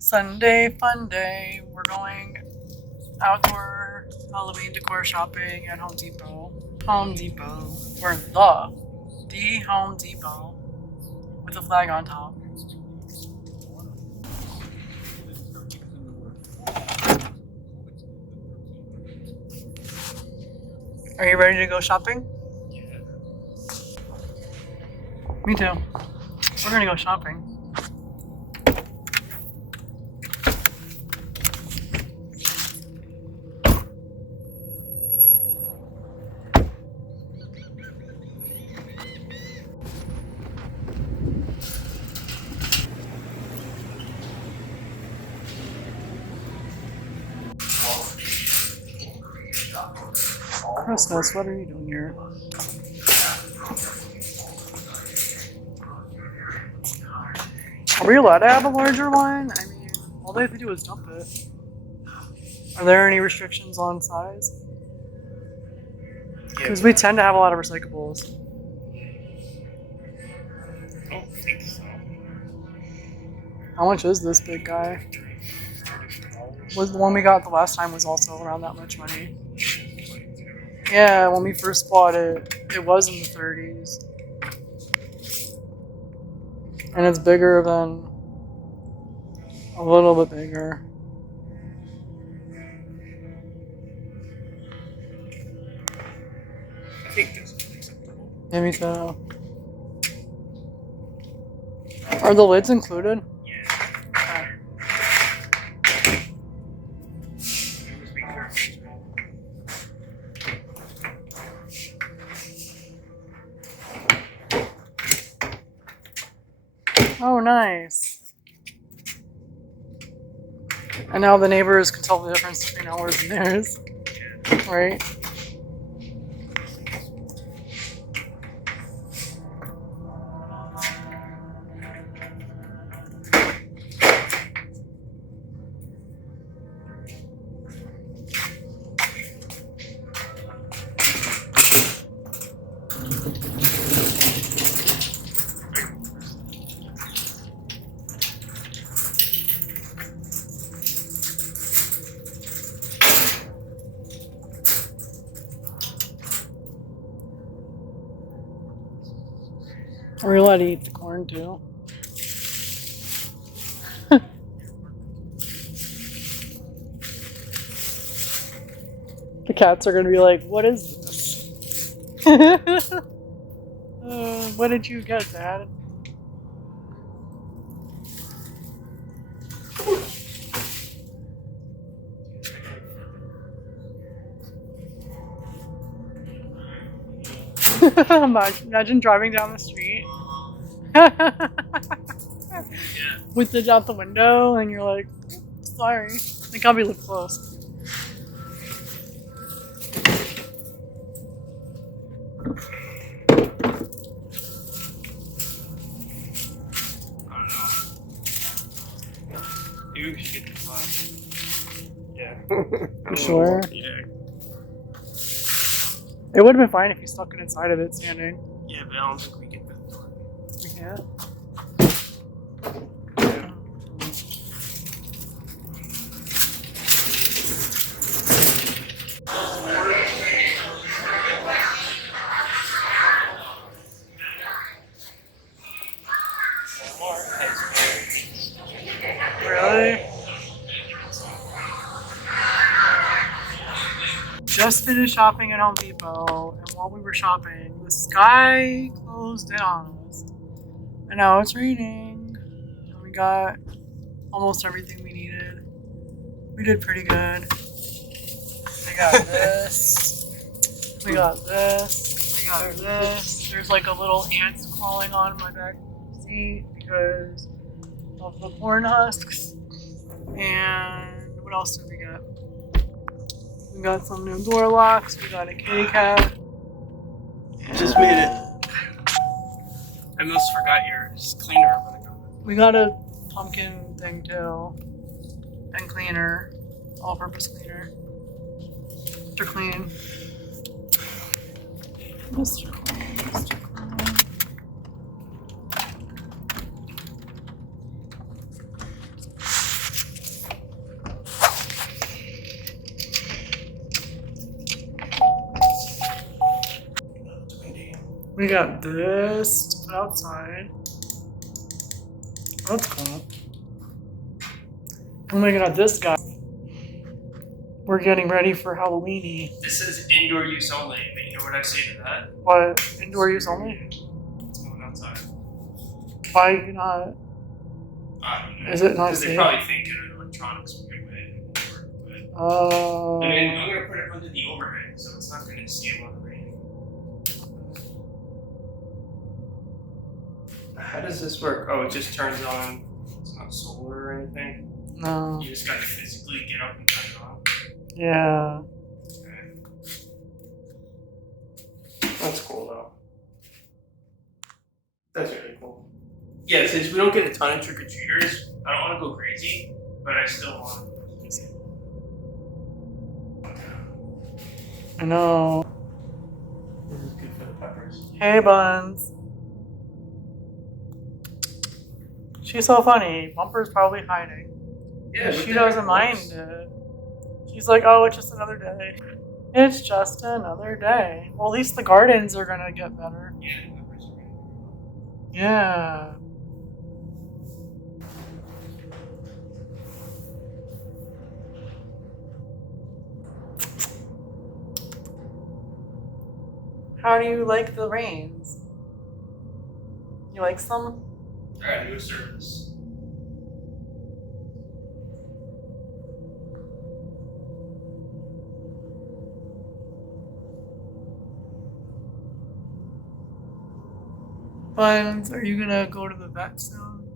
Sunday fun day. We're going outdoor Halloween decor shopping at Home Depot. Home Depot. We're the Home Depot with a flag on top. Are you ready to go shopping? Yeah. Me too. We're gonna go shopping. Christmas, what are you doing here? Are we allowed to have a larger one? I mean, all they have to do is dump it. Are there any restrictions on size? Because we tend to have a lot of recyclables. I don't think so. How much is this big guy? Was the one we got the last time was also around that much money. Yeah, when we first bought it, it was in the 30s. And it's bigger than, a little bit bigger. I think this is acceptable. Yeah, me too. Are the lids included? Yeah. It was being very small. Oh, nice. And now the neighbors can tell the difference between ours and theirs, Yeah. right? Are we allowed to eat the corn too? The cats are gonna be like, what is this? What did you get, Dad? Imagine driving down the street Yeah. with it out the window, and you're like, sorry. They gotta be look close. I don't know. Maybe we should get this last. Yeah. You sure? Yeah. It would have been fine if you stuck it inside of it standing. Yeah, but I don't think we get this one. We can't. Yeah. Really? Just finished shopping at Home Depot, and while we were shopping, the sky closed in on us. And now it's raining. And we got almost everything we needed. We did pretty good. We got this. We got this. We got this. There's like a little ants crawling on my back seat because of the corn husks. And what else did we get? We got some new door locks. We got a kitty cat. Just made it. I almost forgot your cleaner. We got a pumpkin thing too. And cleaner. All-purpose cleaner. Mr. Clean. Mr. Clean. Mr. Clean. We got this to put outside. That's cool. And we got this guy. We're getting ready for Halloweeny. This is indoor use only, but you know what I say to that? What? Indoor use only? It's going outside. Why not? I don't know. Is it not Because they safe? probably think an electronics will get wet and won't work, but Oh. I mean, I'm gonna put it under the overhang, so it's not gonna see a lot of rain. How does this work? Oh, it just turns on. It's not solar or anything. No. You just gotta physically get up and turn it on. Yeah. Okay. That's cool though. That's really cool. Yeah, since we don't get a ton of trick or treaters, I don't want to go crazy, but I still want. I know. This is good for the peppers. Hey, Buns. She's so funny. Bumper's probably hiding. Yeah, She doesn't mind it. She's like, oh, it's just another day. It's just another day. Well, at least the gardens are gonna get better. Yeah, the peppers are really Yeah. How do you like the rains? You like some? Alright, new service. Buns, are you gonna go to the vet soon?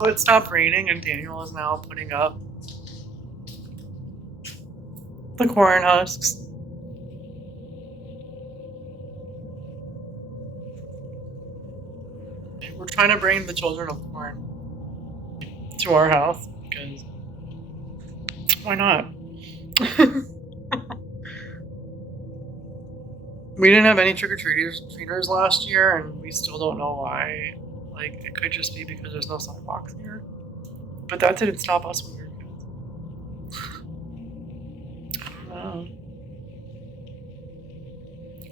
So it stopped raining and Daniel is now putting up the corn husks. We're trying to bring the children of corn to our house because why not? We didn't have any trick-or-treaters last year and we still don't know why. Like, it could just be because there's no sidewalks here. But that didn't stop us when we were kids. I don't know.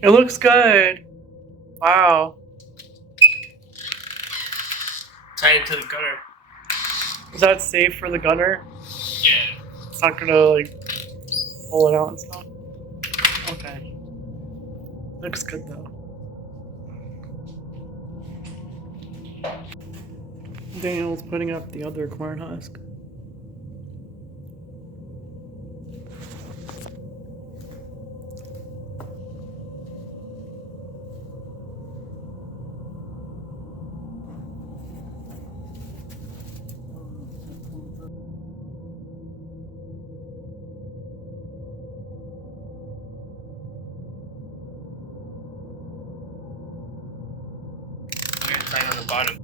It looks good. Wow. Tie it to the gutter. Is that safe for the gutter? Yeah. It's not gonna, like, pull it out and stuff? Okay. Looks good, though. Daniel's putting up the other corn husk. Okay, tie it on the bottom.